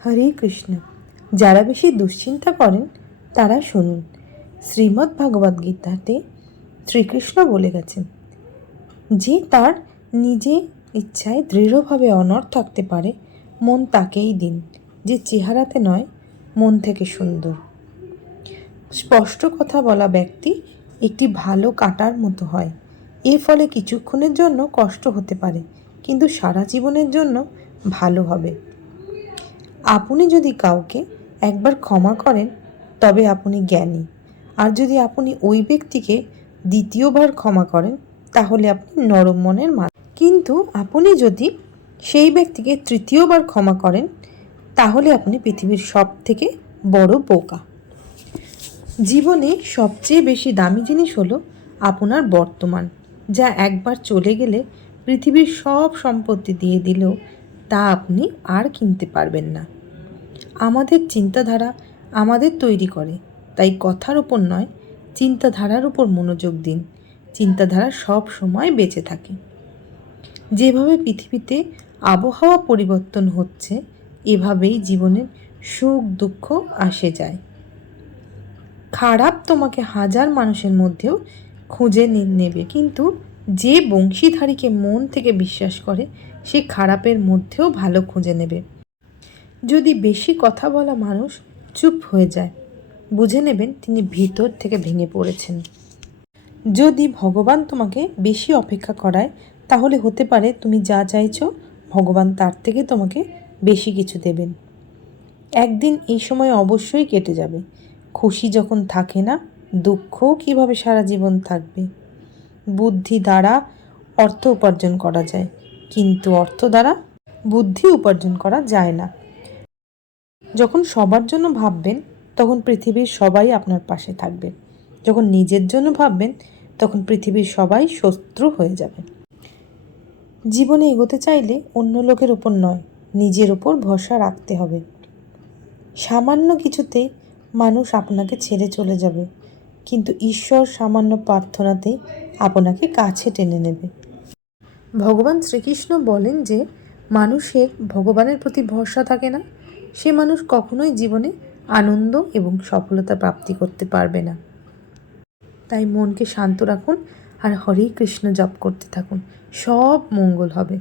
হরে কৃষ্ণ। যারা বেশি দুশ্চিন্তা করেন তারা শুনুন, শ্রীমদ্ ভগবদ্ গীতাতে শ্রীকৃষ্ণ বলে গেছেন যে তার নিজে ইচ্ছায় দৃঢ়ভাবে অনড় থাকতে পারে, মন তাকেই দিন, যে চেহারাতে নয় মন থেকে সুন্দর। স্পষ্ট কথা বলা ব্যক্তি একটি ভালো কাঁটার মতো হয়। এর ফলে কিছুক্ষণের জন্য কষ্ট হতে পারে, কিন্তু সারা জীবনের জন্য ভালো হবে। আপনি যদি কাউকে একবার ক্ষমা করেন তবে আপনি জ্ঞানী, আর যদি আপনি ওই ব্যক্তিকে দ্বিতীয়বার ক্ষমা করেন তাহলে আপনি নরম মনের মানুষ। কিন্তু আপনি যদি সেই ব্যক্তিকে তৃতীয়বার ক্ষমা করেন তাহলে আপনি পৃথিবীর সব থেকে বড় বোকা। জীবনে সবচেয়ে বেশি দামি জিনিস হলো আপনার বর্তমান, যা একবার চলে গেলে পৃথিবীর সব সম্পত্তি দিয়ে দিলেও তা আপনি আর কিনতে পারবেন না। আমাদের চিন্তাধারা আমাদের তৈরি করে, তাই কথার উপর নয় চিন্তাধারার উপর মনোযোগ দিন। চিন্তাধারা সব সময় বেঁচে থাকে। যেভাবে পৃথিবীতে আবহাওয়া পরিবর্তন হচ্ছে, এভাবেই জীবনের সুখ দুঃখ আসে যায়। খারাপ তোমাকে হাজার মানুষের মধ্যেও খুঁজে নেবে, কিন্তু যে বংশীধারীকে মন থেকে বিশ্বাস করে সে খারাপের মধ্যেও ভালো খুঁজে নেবে। যদি বেশি কথা বলা মানুষ চুপ হয়ে যায়, বুঝে নেবেন তিনি ভিতর থেকে ভেঙে পড়েছেন। যদি ভগবান তোমাকে বেশি অপেক্ষা করায়, তাহলে হতে পারে তুমি যা চাইছো ভগবান তার থেকে তোমাকে বেশি কিছু দেবেন। একদিন এই সময় অবশ্যই কেটে যাবে। খুশি যখন থাকে না, দুঃখও কিভাবে সারা জীবন থাকবে। বুদ্ধি দ্বারা অর্থ উপার্জন করা যায়, কিন্তু অর্থ দ্বারা বুদ্ধি উপার্জন করা যায় না। যখন সবার জন্য ভাববেন তখন পৃথিবীর সবাই আপনার পাশে থাকবে। যখন নিজের জন্য ভাববেন তখন পৃথিবীর সবাই শত্রু হয়ে যাবে। জীবনে এগোতে চাইলে অন্য লোকের উপর নয়, নিজের উপর ভরসা রাখতে হবে। সামান্য কিছুতেই মানুষ আপনাকে ছেড়ে চলে যাবে, কিন্তু ঈশ্বর সামান্য প্রার্থনাতেই আপনাকে কাছে টেনে নেবে। ভগবান শ্রীকৃষ্ণ বলেন যে মানুষের ভগবানের প্রতি ভরসা থাকে না, সে মানুষ কখনোই জীবনে আনন্দ এবং সফলতা প্রাপ্তি করতে পারবে না। তাই মনকে শান্ত রাখুন আর হরে কৃষ্ণ জপ করতে থাকুন, সব মঙ্গল হবে।